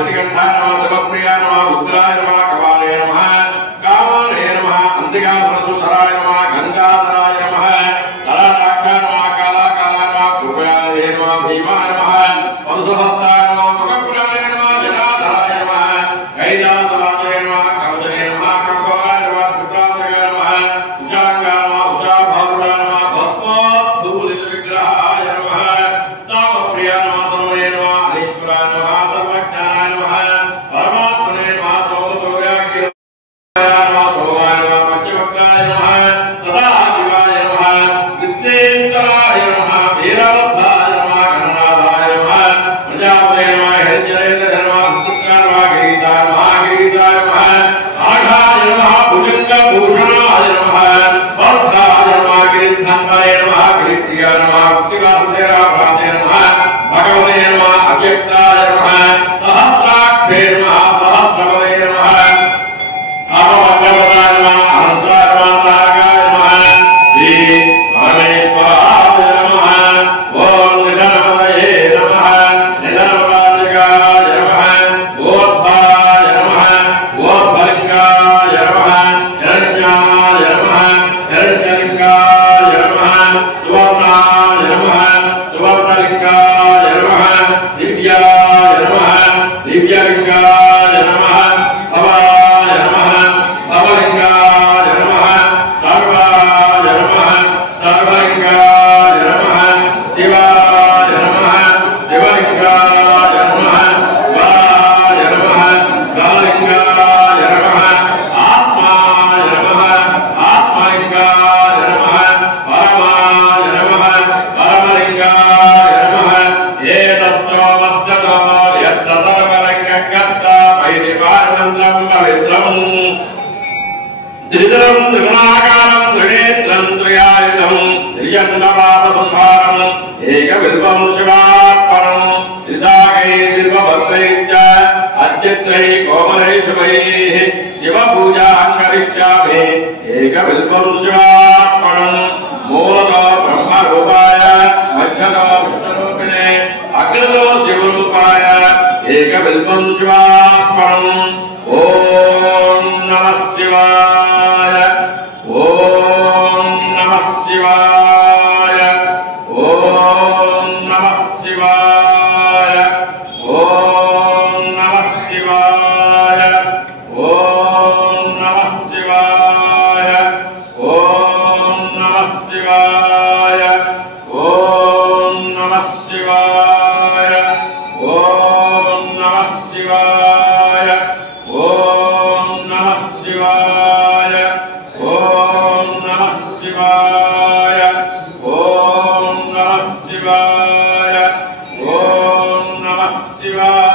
श्रुतिकंठाय नमः शिवप्रियाय नमः रुद्राय नमः कपाले नमः कामालये नमः अंतिकासुरसुधराय नमः गंगाधराय नमः तलाटाक्षाय नमः कालाकालाय नमः कृपयालये नमः भीमाय नमः वंशहस्ताय नमः मृगकुलाय नमः जटाधराय नमः कैलासराजय नमः कवचने नमः कम्भवाय नमः कृतार्थकाय नमः उषांगाय नमः उषाभारुणाय नमः भस्मोद्धूलितविग्रहाय नमः सामप्रियाय नमः सर्वये नमः अनीश्वराय नमः सर्वज्ञाय नमः परमात्मने नमः सोमसूर्याख्य नमः सोमाय नमः पंचभक्ताय नमः सदाशिवाय नमः विश्वेश्वराय नमः वीरभद्राय नमः गणनाथाय नमः प्रजापते नमः हिरण्यरेन्द्र नमः उत्तुष्टाय नमः गिरीशाय नमः आढाय नमः भुजंगभूषणाय नमः वर्धाय नमः गिरिध्वंसाय नमः गिरिप्रियाय नमः मुक्तिकासेराभ्राते नमः भगवते नमः अव्यक्ताय नमः सहस्राक्षे नमः सहस्रपदे नमः भगवताय नमः अनंताय नमः तारकाय नमः श्री परमेश्वराय नमः ओम निधनपतये नमः निधनपदाधिकाय नमः ओद्भाय नमः ओद्भलिंगाय नमः हिरण्याय नमः हिरण्यलिंगाय नमः सुवर्णाय नमः सुवर्णलिंगाय नमः दिव्याय नमः दिव्यलिंगाय नमः भवाय नमः भवलिंगाय नमः सर्वाय नमः सर्वलिंगाय नमः शिवाय नमः शिवलिंगाय नमः वाय नमः वालिंगाय नमः आत्माय नमः आत्मलिंगाय नमः परमाय नमः परमलिंगाय नमः एतस्सोमश्चतो यत्र सर्वलिंगकर्ता वैदिकामन्त्रं पवित्रम् त्रिदलं त्रिगुणाकारं त्रिनेत्रं त्रियायुधं त्रिजन्मपापसंहारम् एकबिल्वं शिवार्पणम् त्रिशाकैर्बिल्वपत्रैः च अच्चित्रैः कोमलैः शुभैः शिवपूजां करिष्यामि एकबिल्वं शिवार्पणम् मूलतो ब्रह्मरूपाय मध्यतो विष्णुरूपिणे अग्रतो शिवरूपाय एकबिल्वं शिवार्पणम् ओम नमः शिवाय ओम नमः शिवाय ओम नमः शिवाय ओम नमः शिवाय ओम नमः शिवाय ओम नमः शिवाय ओम नमः शिवाय ओम नमः शिवाय ओम नमः शिवाय ओम नमः शिवाय ओम नमः शिवाय ओम नमः शिवाय